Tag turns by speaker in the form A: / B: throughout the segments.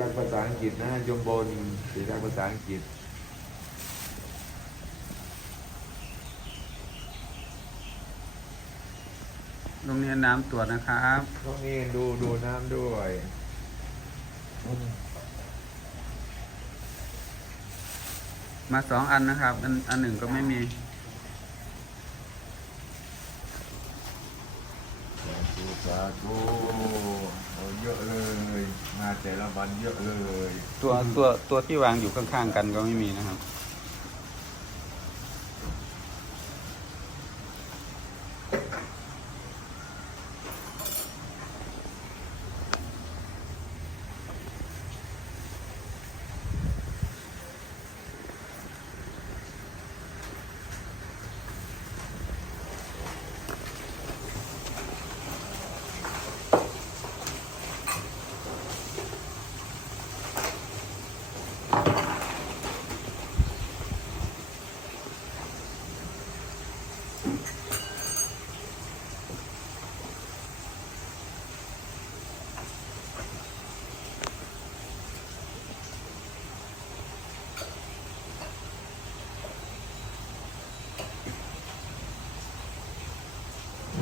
A: รักภาษาอังกฤษนะยมบนสีรักภาษาอังกฤษ
B: โรงเรียนน้ำตรวจนะครับ
A: น้องนี่ดูดูน้ำด้วย
B: มาสองอันนะครับ อันอันหนึ่งก็ไม่มี
A: สาธุสาธุโอ้เยอะเลย มา แต่ละวันเยอะเลย
B: ตัวตัวตัวที่วางอยู่ข้างๆกันก็ไม่มีนะครับ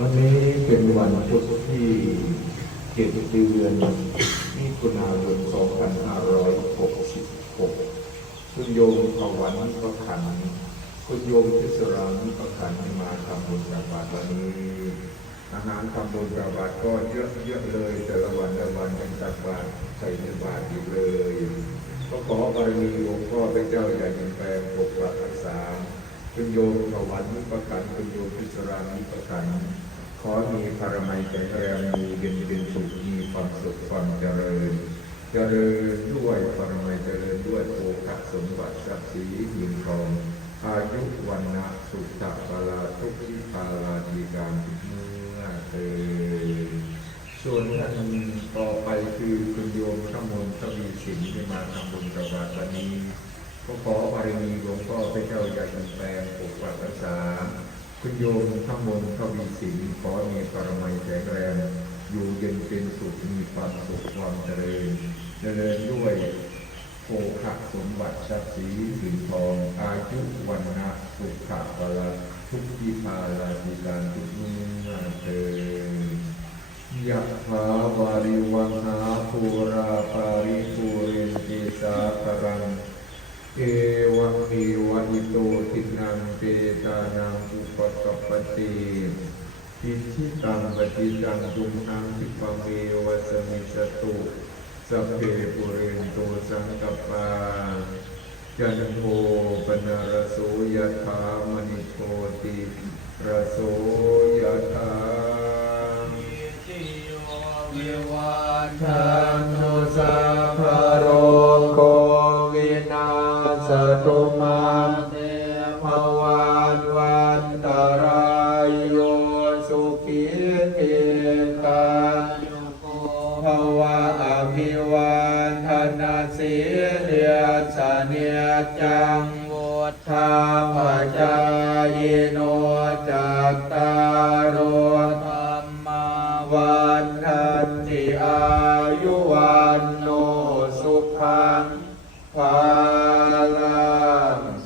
A: วันนี้เป็นวันพุธที่เจ็ดเดือนมิถุนายน2566คุณโยมภวันก็ขันคุณโยมพิสรานิก็ขันให้มาทำบุญกับบาตรวันนี้อาหารทำบุญกับบาตรก็เยอะเยอะๆเลย แต่ละวันละวันยังตักบาตรใส่ในบาตรอยู่เลย ก็ขอบารมีหลวงพ่อเป็นเจ้าใหญ่แห่งแปลงปกปักรักษาคุณโยมถวันนิประกันคุณโยมพิสรานิประกัน อมีพารมัยแข็งแรงมีเย็นเป็นสุขมีความสุขความเจริญ เจริญด้วยพารมัยเจริญด้วยโภคสมบัติทรัพย์สินเงินทองอายุวันนะสุขะบาลาทุกขิปาลาดีการทุกเมื่อเถิดส่วนท่านต่อไปคือคุณโยมขมลทวีสินที่มาทำบุญกับบารวันนี้ก็ขอบารมีหลวงพ่อพระเจ้าใหญ่แปลงปกปักรักษา คุณโยมทั้งมนต์ทวีสินขอมีปรมัยแข็งแรงอยู่เย็นเป็นสุขมีความสุขความเจริญ เจริญด้วยโภคะสมบัติทรัพย์สินหินทอง อายุวันนะสุขะบาลาทุกทิพาลาภิการทุกมื่อเถิดยะถาวาริวังหาภูราปาริภูเรนติสาคารังเอวะเมวะอิโตทินังเปตานังอุปกัปปติ อิทิตังปฏิตังตุมหังคิปเมวะสมิสตุสัพเพปุเรนโตสังกปาจันโทปนารโสยถามณิโชติระโสยถา
C: มิโยวิวันทันตุสัพ วะอภิวันทนาสีเลียสเนียจังวุฒาปจายโนจักตา
A: รุรธรรมาวันทัน
C: ติอา